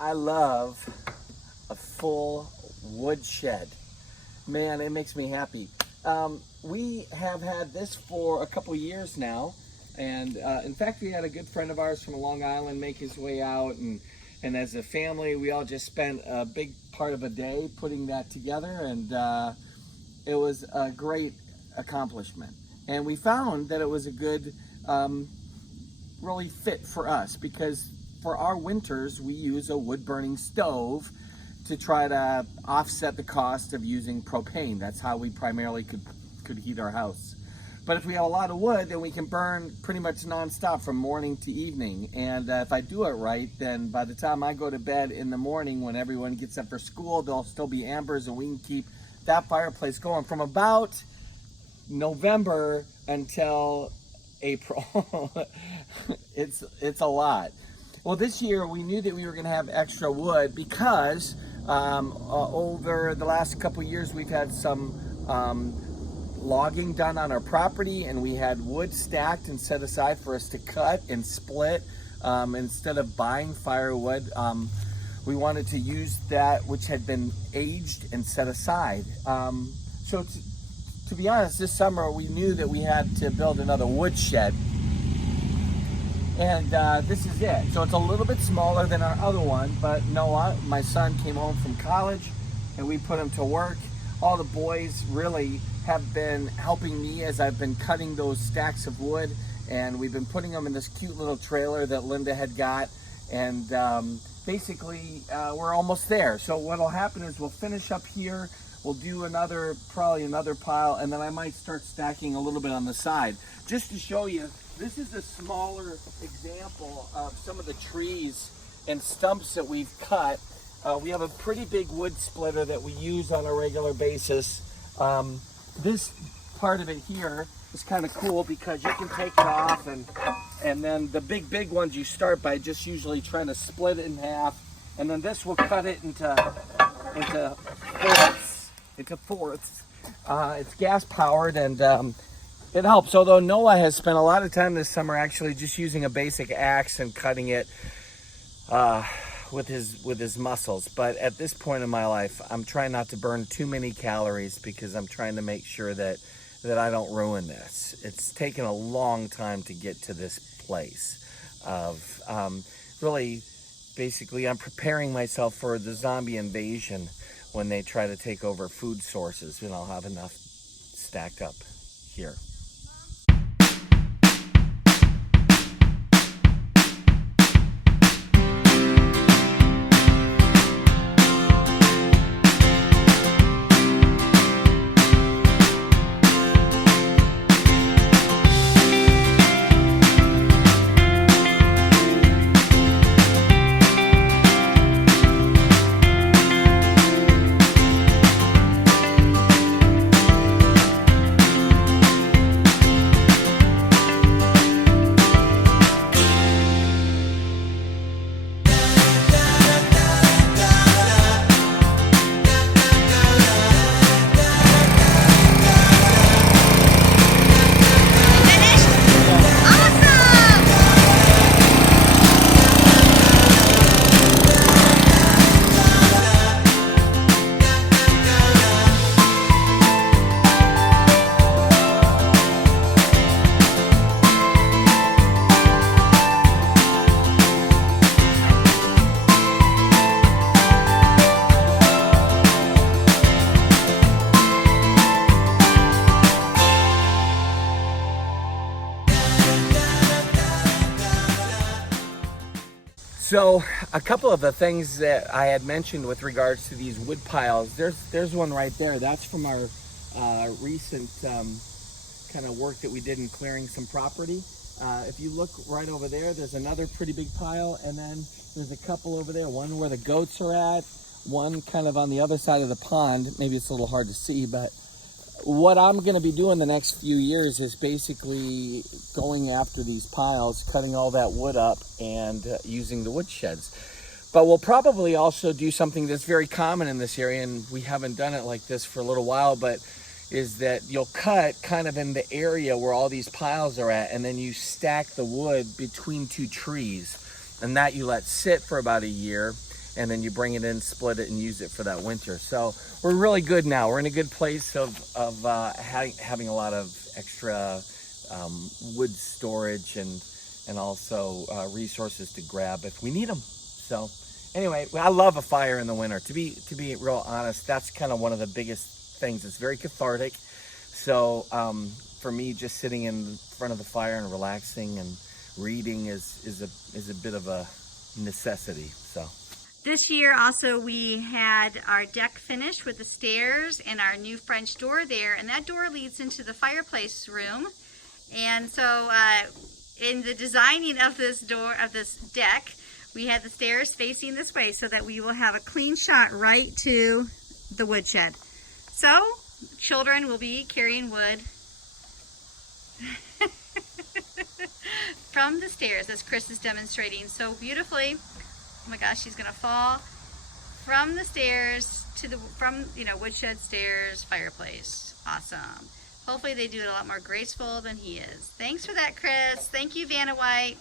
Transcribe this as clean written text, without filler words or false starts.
I love a full woodshed. Man, it makes me happy. We have had this for a couple years now, and in fact, we had a good friend of ours from Long Island make his way out, and as a family, we all just spent a big part of a day putting that together, and it was a great accomplishment. And we found that it was a good, really fit for us, because for our winters, we use a wood-burning stove to try to offset the cost of using propane. That's how we primarily could heat our house. But if we have a lot of wood, then we can burn pretty much nonstop from morning to evening. And if I do it right, then by the time I go to bed in the morning, when everyone gets up for school, there'll still be embers, and we can keep that fireplace going from about November until April. It's a lot. Well, this year we knew that we were going to have extra wood because over the last couple of years we've had some logging done on our property, and we had wood stacked and set aside for us to cut and split. Instead of buying firewood, we wanted to use that which had been aged and set aside. So to be honest, this summer we knew that we had to build another woodshed. And this is it. So it's a little bit smaller than our other one, but Noah, my son, came home from college and we put him to work. All the boys really have been helping me as I've been cutting those stacks of wood, and we've been putting them in this cute little trailer that Linda had got. And basically we're almost there. So what'll happen is we'll finish up here. We'll do probably another pile, and then I might start stacking a little bit on the side. Just to show you, this is a smaller example of some of the trees and stumps that we've cut. We have a pretty big wood splitter that we use on a regular basis. This part of it here is kind of cool because you can take it off, and then the big ones you start by just usually trying to split it in half, and then this will cut it into fourths. It's gas powered, and it helps. Although Noah has spent a lot of time this summer actually just using a basic axe and cutting it with his muscles. But at this point in my life, I'm trying not to burn too many calories because I'm trying to make sure that I don't ruin this. It's taken a long time to get to this place of really, basically, I'm preparing myself for the zombie invasion when they try to take over food sources, and I'll have enough stacked up here. So a couple of the things that I had mentioned with regards to these wood piles, there's one right there. That's from our recent kind of work that we did in clearing some property. If you look right over there, there's another pretty big pile, and then there's a couple over there, one where the goats are at, one kind of on the other side of the pond. Maybe it's a little hard to see, but what I'm going to be doing the next few years is basically going after these piles, cutting all that wood up, and using the wood sheds. But we'll probably also do something that's very common in this area, and we haven't done it like this for a little while, but is that you'll cut kind of in the area where all these piles are at, and then you stack the wood between two trees, and that you let sit for about a year. and then you bring it in, split it, and use it for that winter. So we're really good now. We're in a good place of having a lot of extra wood storage and also resources to grab if we need them. So anyway, I love a fire in the winter. To be real honest, that's kind of one of the biggest things. It's very cathartic. So for me, just sitting in front of the fire and relaxing and reading is a bit of a necessity. So this year also we had our deck finished with the stairs and our new French door there, and that door leads into the fireplace room. And so in the designing of this deck, we had the stairs facing this way so that we will have a clean shot right to the woodshed. So children will be carrying wood from the stairs, as Chris is demonstrating so beautifully. Oh my gosh, she's gonna fall from the stairs to woodshed, stairs, fireplace. Awesome. Hopefully they do it a lot more graceful than he is. Thanks for that, Chris. Thank you, Vanna White.